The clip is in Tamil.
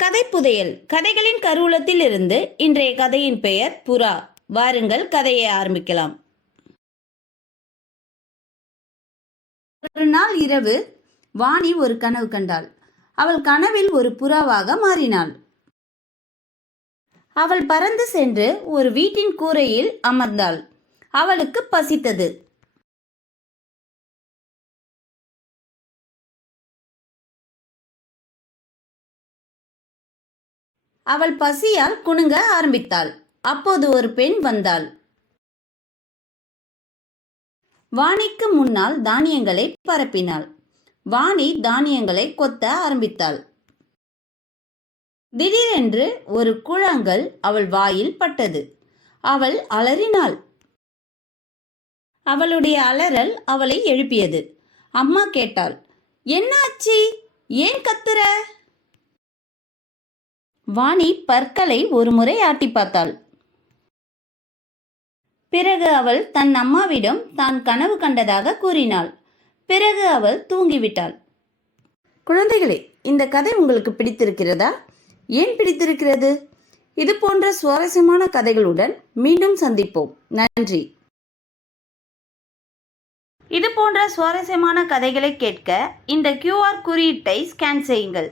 கதை புதையல். கதைகளின் கருவூலத்தில் இருந்து இன்றைய கதையின் பெயர் புறா. வாருங்கள் கதையை ஆரம்பிக்கலாம். ஒரு நாள் இரவு வாணி ஒரு கனவு கண்டாள். அவள் கனவில் ஒரு புறாவாக மாறினாள். அவள் பறந்து சென்று ஒரு வீட்டின் கூரையில் அமர்ந்தாள். அவளுக்கு பசித்தது. அவள் பசியால் குணுங்க ஆரம்பித்தாள். அப்போது ஒரு பெண் வந்தாள். வாணிக்கு முன்னால் தானியங்களை பரப்பினாள். வாணி தானியங்களை கொத்த ஆரம்பித்தாள். திடீரென்று ஒரு கூழாங்கல் அவள் வாயில் பட்டது. அவள் அலறினாள். அவளுடைய அலறல் அவளை எழுப்பியது. அம்மா கேட்டாள், என்னாச்சு? ஏன் கத்துற? வாணி பற்களை ஒரு முறை ஆட்டி பார்த்தாள். பிறகு அவள் தன் அம்மாவிடம் தான் கனவு கண்டதாக கூறினாள். பிறகு அவள் தூங்கிவிட்டாள். குழந்தைகளே, இந்த கதை உங்களுக்கு பிடித்திருக்கிறதா? ஏன் பிடித்திருக்கிறது? இது போன்ற சுவாரஸ்யமான கதைகளுடன் மீண்டும் சந்திப்போம். நன்றி. இது போன்ற சுவாரஸ்யமான கதைகளை கேட்க இந்த QR குறியீட்டை ஸ்கேன் செய்யுங்கள்.